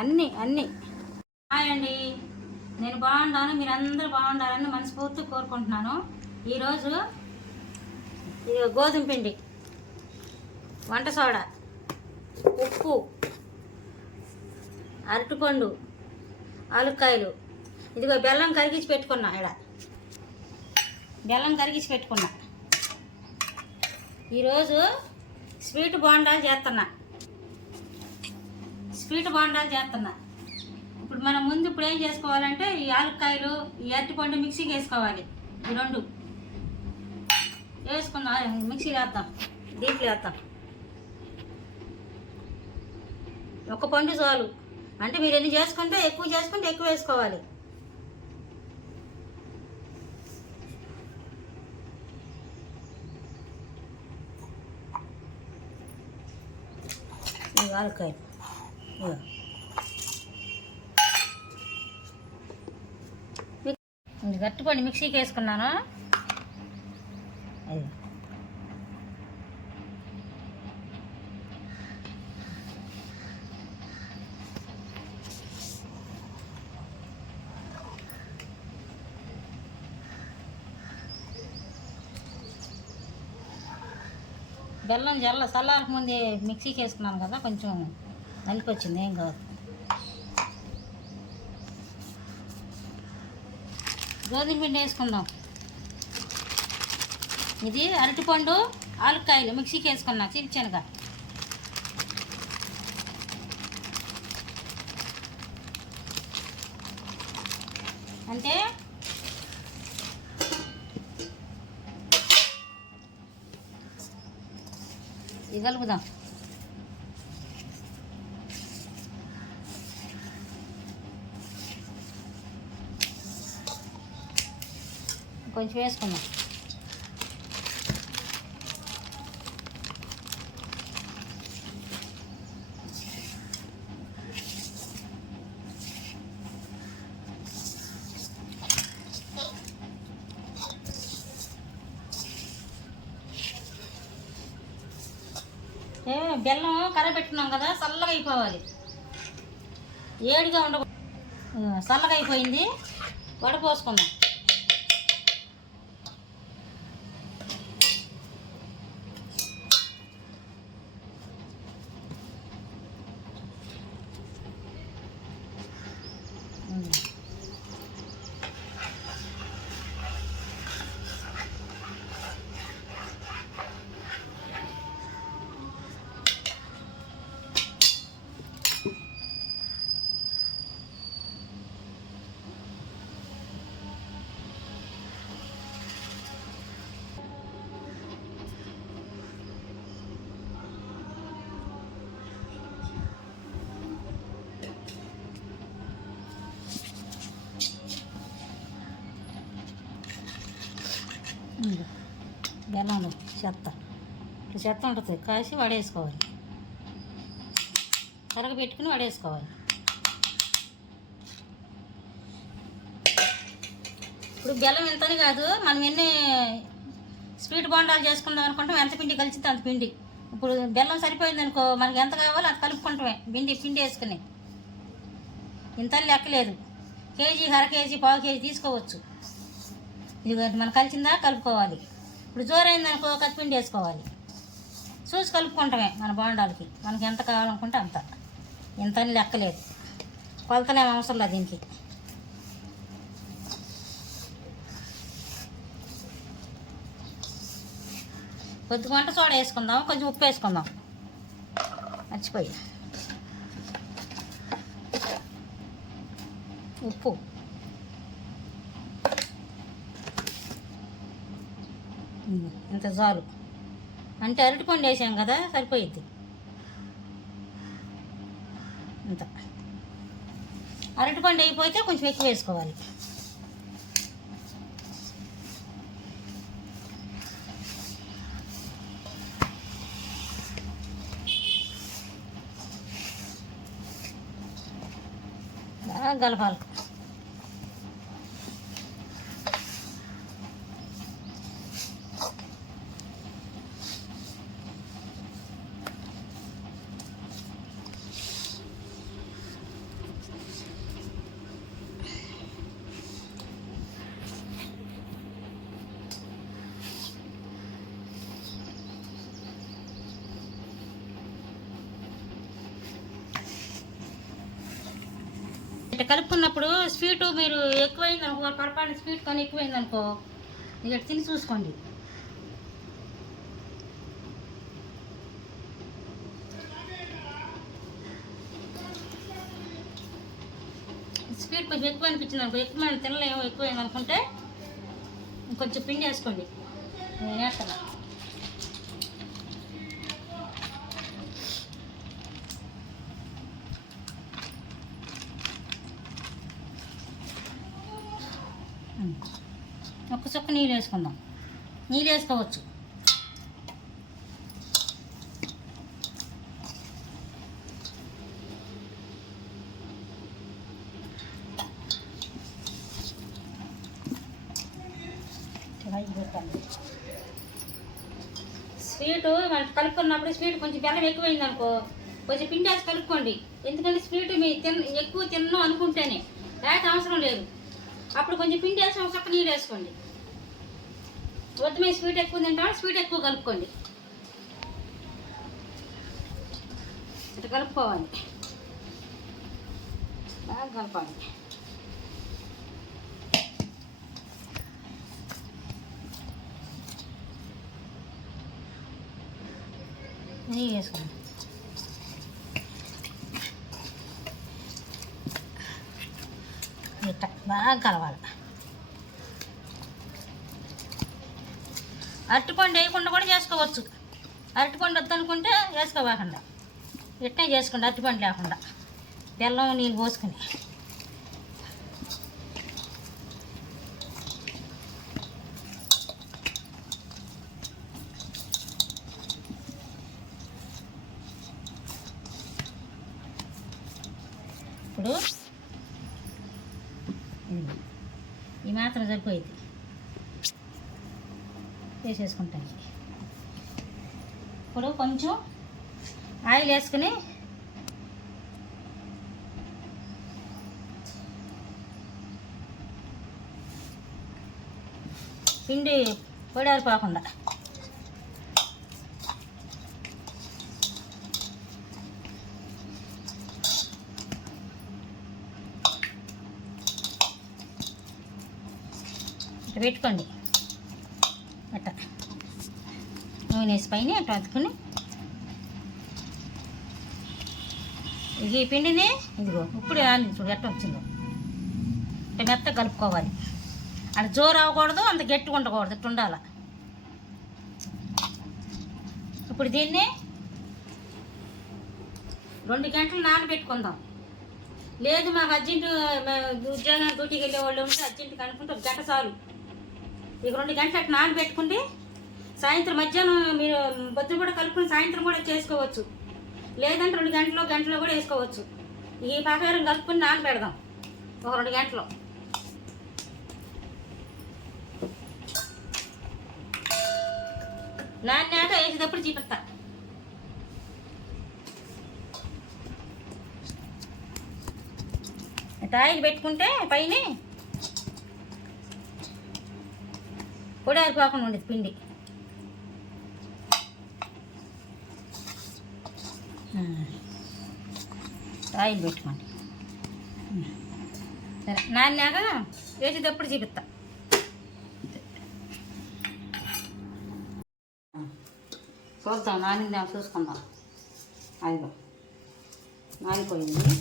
అన్నీ అన్నీ. హాయ్ అండి నేను బాగున్నాను మీరు అందరూ బాగుండాలని మనస్ఫూర్తిగా కోరుకుంటున్నాను. ఈరోజు ఇది గోధుమ పిండి వంట సోడా ఉప్పు అరటిపండు ఆలుక్కాయలు. ఇదిగో బెల్లం కరిగించి పెట్టుకున్నా ఇక్కడ. బెల్లం కరిగించి పెట్టుకున్నా. ఈరోజు స్వీట్ బోండాలు చేస్తున్నా. స్వీట్ బోండాలు చేస్తున్నా. ఇప్పుడు మనం ముందు ఇప్పుడు ఏం చేసుకోవాలంటే ఈ ఆలుకాయలు ఈ అరటిపండు మిక్సీకి వేసుకోవాలి. ఈ రెండు. వేసుకుందాం. మిక్సీ వేద్దాం. దీంట్లో వేద్దాం. ఒక పండు చాలు. అంటే మీరు ఎన్ని చేసుకుంటే ఎక్కువ చేసుకుంటే ఎక్కువ వేసుకోవాలి. ఈ గట్టిపండి మిక్సీకి వేసుకున్నాను? బెల్లం జల్ల చల్లారక ముందే మిక్సీకి వేసుకున్నాను కదా కొంచెం. నలిపి వచ్చింది ఏం కాదు. గోధుమ పిండి వేసుకుందాం. ఇది అరటిపండు ఆలుకాయలు మిక్సీకి వేసుకున్నా చిరిచానుగా అంటే ఇగలుగుదాం కొంచెం వేసుకుందాం. బెల్లం బెల్లం పెట్టినాం కదా చల్లగా అయిపోవాలి. ఏడిగా ఉండ చల్లగా అయిపోయింది. వడపోసుకుందాం. చెత్త ఇట్లా చెత్త ఉంటుంది. కాసి వడేసుకోవాలి. కరగబెట్టుకుని వడేసుకోవాలి. ఇప్పుడు బెల్లం ఎంతని కాదు మనం ఎన్ని స్వీట్ బొండాలు చేసుకుందాం అనుకుంటాం ఎంత పిండి కలిసింది అంత పిండి. ఇప్పుడు బెల్లం సరిపోయింది అనుకో మనకి ఎంత కావాలో అది కలుపుకుంటామే పిండి పిండి వేసుకుని. ఇంత లెక్కలేదు కేజీ అర కేజీ పావు కేజీ తీసుకోవచ్చు. ఇది మనం కలిసిందా? కలుపుకోవాలి. ఇప్పుడు జోరైంది అనుకో కత్తిపిండి వేసుకోవాలి. చూసి కలుపుకుంటామే మన బాండాలకి. మనకి ఎంత కావాలనుకుంటే అంత. ఇంత అని లెక్కలేదు. కొలతలేం అవసరం లేదు దీనికి. కొద్ది గంట సోడా వేసుకుందాం కొంచెం ఉప్పు వేసుకుందాం. మర్చిపోయి. ఉప్పు. ఇంత చాలు అంటే అరటిపండు వేసాం కదా సరిపోయిద్ది. ఇంత. అరటిపండు అయిపోతే కొంచెం ఎక్కువ వేసుకోవాలి. గలపాలి కలుపుకున్నప్పుడు స్వీట్ మీరు ఎక్కువైంది అనుకో పొరపాటు స్వీట్ కానీ ఎక్కువైంది అనుకో ఇక తిని చూసుకోండి. స్వీట్ కొంచెం ఎక్కువ అనిపించింది అనుకో ఎక్కువ తినలేము ఎక్కువైంది అనుకుంటే కొంచెం పిండి వేసుకోండి. నేను వేస్తాను. నీళ్ళు వేసుకుందాం. నీళ్ళు వేసుకోవచ్చు. స్వీటు మనం కలుపుకున్నప్పుడు స్వీట్ కొంచెం బెల్లం ఎక్కువైంది అనుకో కొంచెం పిండి వేసి కలుపుకోండి. ఎందుకంటే స్వీట్ మీ తిన్ ఎక్కువ తిన్నాం అనుకుంటేనే లేకపోతే అవసరం లేదు. అప్పుడు కొంచెం పిండి వేసి ఒక చక్క నీళ్ళు వేసుకోండి. వద్దు స్వీట్ ఎక్కువ తింటాం స్వీట్ ఎక్కువ కలుపుకోండి. ఇట్లా కలుపుకోవాలి. బాగా కలపాలి. నెయ్యి వేసుకోండి ఇట్లా బాగా కలవాలి అరటిపండు వేయకుండా కూడా చేసుకోవచ్చు. అరటిపండు వద్దనుకుంటే వేసుకోవాకుండా. ఇట్నే చేసుకోండి అరటిపండు లేకుండా. బెల్లం నీళ్ళు పోసుకుని ఇప్పుడు ఇదిగో. ఈ మాత్రం సరిపోయింది వేసేసుకుంటాను ఇప్పుడు కొంచెం ఆయిల్ వేసుకుని పిండి పొడారిపోకుండా ఇట్లా పెట్టుకోండి. అట్ట. నూనె వేసి పైన అట్లా అతుకుని ఇది ఈ పిండిని ఇదిగో ఇప్పుడు చూడు ఎట్ట వచ్చిందో. ఇట్లా మెత్త కలుపుకోవాలి. అంత జోరు అవ్వకూడదు అంత గట్టిగా ఉండకూడదు ఇట్టు ఉండాల? ఇప్పుడు దీన్ని రెండు గంటలు నానబెట్టుకుందాం. లేదు మాకు అర్జెంటు ఉద్యోగం డ్యూటీకి వెళ్ళే వాళ్ళు ఉంటే అర్జెంటుకి అనుకుంటే ఒక గంట చాలు. ఇక రెండు గంటలు అట్లా నానబెట్టుకుంటే సాయంత్రం మధ్యాహ్నం మీరు బొద్దు కూడా కలుపుకుని సాయంత్రం కూడా చేసుకోవచ్చు. లేదంటే రెండు గంటలో గంటలో కూడా వేసుకోవచ్చు. ఈ ప్రకారం కలుపుకుని నానబెడదాం ఒక రెండు గంటలు. నాణ్యాక వేసేటప్పుడు చూపిస్తా. ఇట్లా ఆయిల్ పెట్టుకుంటే పైన పొడి ఆరిపోకుండా ఉండేది పిండి. ఆ. ఆయిల్ పెట్టుకోండి. సరే నాన్నాక వేసేటప్పుడు చూపిస్తాను చూద్దాం నానిందా చూసుకుందాం అదిగో నానిపోయింది.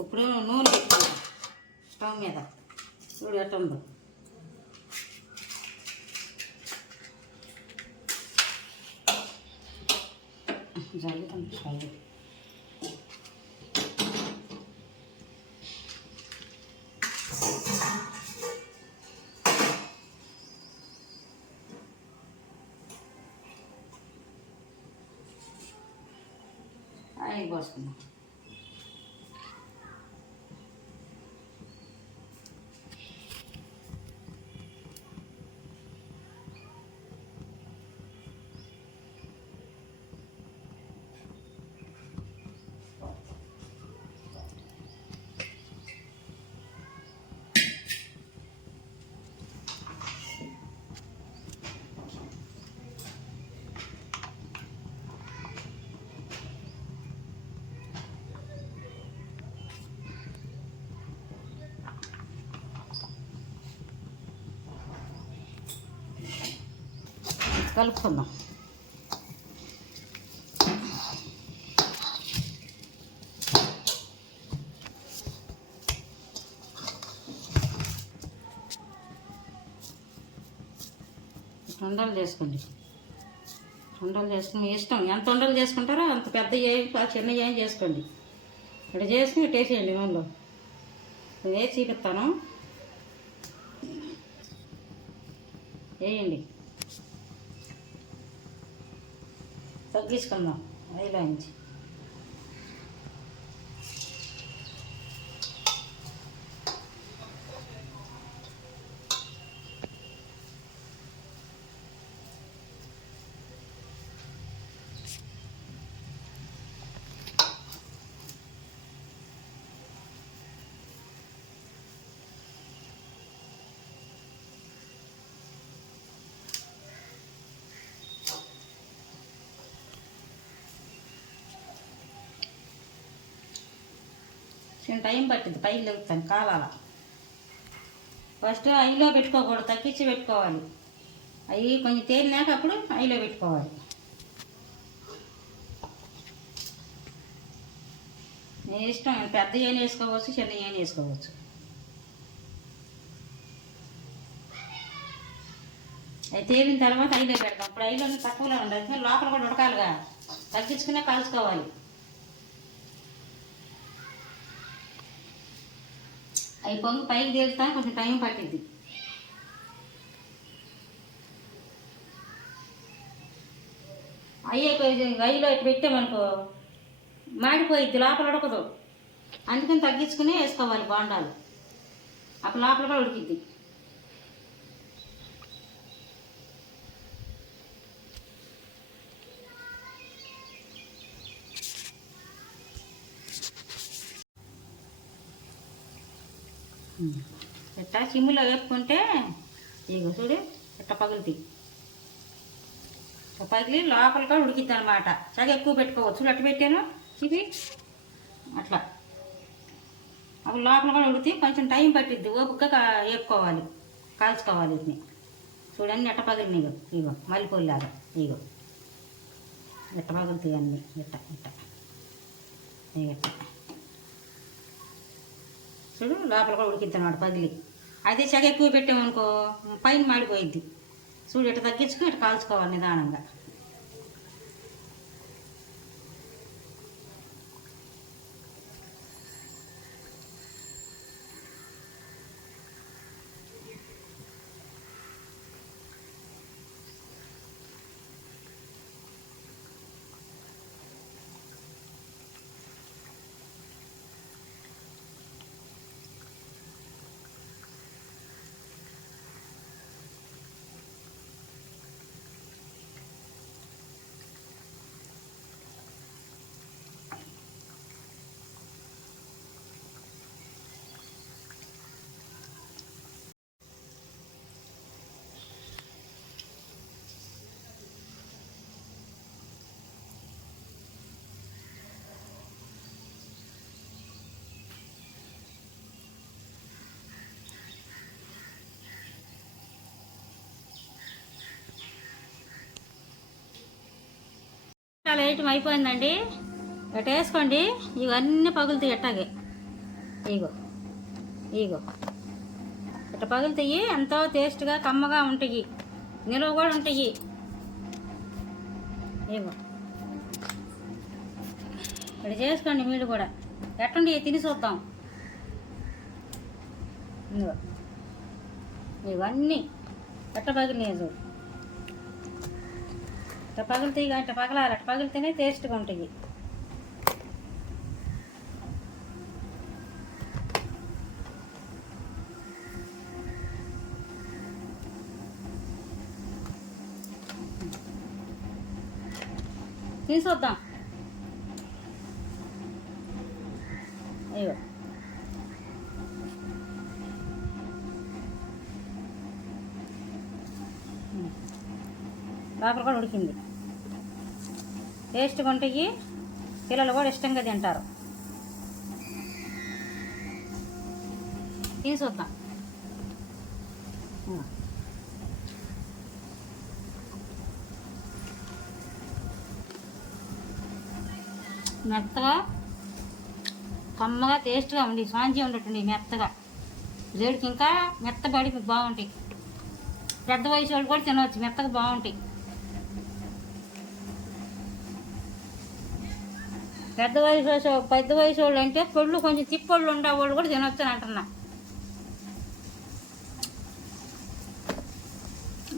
ఇప్పుడు నూనె పెట్టుకుందాం స్టవ్ మీద. చూడు ఎట్ట ఉందో. పోసుకున్నాం కలుపుకుందాం. ఉండలు చేసుకోండి. ఉండలు చేసుకుని మీ ఇష్టం. ఎంత ఉండలు చేసుకుంటారో అంత పెద్ద ఏం చిన్న ఏం చేసుకోండి. ఇక్కడ చేసుకుని ఇట్టేసేయండి నూనెలో. వేసి చూపిస్తాను వేయండి. తగ్గించుకుందాం ఐదులో నుంచి చిన్న టైం పట్టింది పైకి లేపుతాను కాలాల. ఫస్ట్ ఐలో పెట్టుకోకూడదు తగ్గించి పెట్టుకోవాలి. అవి కొంచెం తేలినాక అప్పుడు ఐలో పెట్టుకోవాలి. నీ ఇష్టం పెద్ద ఏం వేసుకోవచ్చు చిన్న ఏం వేసుకోవచ్చు అవి తేలిన తర్వాత ఐలో పెడతాం ఇప్పుడు ఐలో తక్కువలో ఉండదు లోపల కూడా ఉడకాలిగా. తగ్గించుకునే కాల్చుకోవాలి. అవి పొంగి పైకి తేలుతా కొంచెం టైం పట్టింది అయ్యే అయ్యిలో ఇటు పెట్టామనుకో మాడిపోయిద్ది లోపల ఉడకదు. అందుకని తగ్గించుకుని వేసుకోవాలి బాండాలు. అప్పుడు లోపల కూడా ఉడికిద్ది. ఎట్టా? సిమ్లో వేపుకుంటే ఇగో చూడు ఎట్ట పగులుతాయి. పగిలి లోపల కూడా ఉడికిద్ది అనమాట చాలా ఎక్కువ పెట్టుకోవచ్చు చూడు అట్లా పెట్టాను. ఇవి అట్లా. అప్పుడు లోపల కూడా ఉడికి కొంచెం టైం పట్టిద్ది. ఓపికగా వేపుకోవాలి కాల్చుకోవాలి వీటిని. చూడండి ఎట్ట పగిలి ఇగో. ఇగో మల్లెపూలాగా ఇగో. ఎట్ట పగులుతాయి అన్నీ. ఇట్ట ఇట్ట ఇగ ఇట్ట చూడు లోపల కూడా ఉడికిద్దనమాట పగిలి. అదే చెగ ఎక్కువ పెట్టామనుకో పైన మాడిపోయిద్ది. చూడు ఇట్లా తగ్గించుకుని ఇటు కాల్చుకోవాలి నిదానంగా. చాలా ఐటమ్ అయిపోయిందండి. ఇట్ట వేసుకోండి. ఇవన్నీ పగులుతాయి ఎట్టాగే ఇగో ఇగో. ఇట్లా పగులుతాయి. ఎంతో టేస్ట్గా కమ్మగా ఉంటాయి. నిలువ కూడా ఉంటాయి. ఇగో. ఇక్కడ చేసుకోండి మీరు కూడా. ఎట్టండి తిని చూద్దాం. ఇవన్నీ ఎట్ట పగిలినాయి చూడు. ఇట్లా పగులుతాయి అట్లా పగలాలి అట్లా పగిలితేనే టేస్ట్గా ఉంటాయి తీసుకొద్దాం అయ్యో. లోపల కూడా ఉడికింది. టేస్ట్గా ఉంటాయి పిల్లలు కూడా ఇష్టంగా తింటారు. తీసి మెత్తగా కమ్మగా టేస్ట్గా ఉండి స్వాంజీ ఉండేటండి మెత్తగా. రేడికి ఇంకా మెత్తబడి బాగుంటాయి. పెద్ద వయసు వాళ్ళు కూడా తినవచ్చు మెత్తగా బాగుంటాయి. పెద్ద వయసు పెద్ద వయసు వాళ్ళు అంటే పళ్ళు కొంచెం తిప్పళ్ళు ఉండే వాళ్ళు కూడా తినొచ్చు అని అంటున్నా.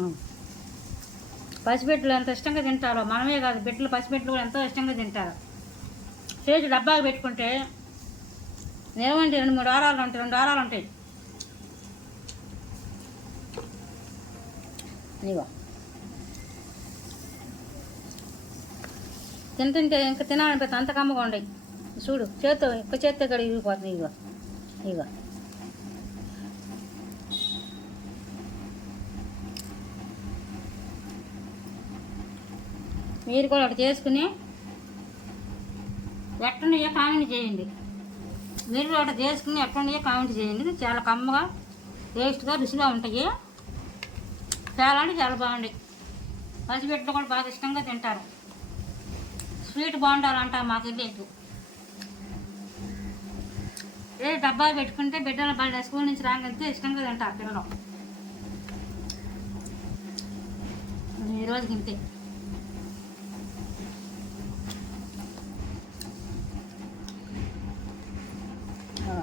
ఉం. పసిబిడ్డలు ఎంత ఇష్టంగా తింటారో మనమే కాదు బిడ్డలు పసిబిడ్డలు కూడా ఎంతో ఇష్టంగా తింటారు. చేసి డబ్బాలు పెట్టుకుంటే ఏమంటే రెండు మూడు వారాలు ఉంటాయి రెండు వారాలు ఉంటాయి. ఇగో తింటుంటే ఇంకా తినాలనిపిస్తుంది అంత కమ్మగా ఉండయి. చూడు చేత్తో ఒక్క చేత్తో ఇక్కడ ఇరిగిపోతుంది ఇగో ఇగో మీరు కూడా ఒకటి చేసుకుని ఎట్టుండియో కామెంట్ చేయండి. మీరు కూడా ఒకటి చేసుకుని ఎట్టుండియో కామెంట్ చేయండి. చాలా కమ్మగా టేస్ట్గా రుచిగా ఉంటాయి. చాలా అంటే చాలా బాగుంటాయి. పసిబిడ్డలు కూడా బాగా ఇష్టంగా తింటారు. స్వీట్ బాగుండాలంట మాకు లేదు ఏ డబ్బా పెట్టుకుంటే బిడ్డలు బయట స్కూల్ నుంచి రాగలిగితే ఇష్టంగా తింటారు పిల్లలు. ఈ రోజుకి ఇంతే. ఆ.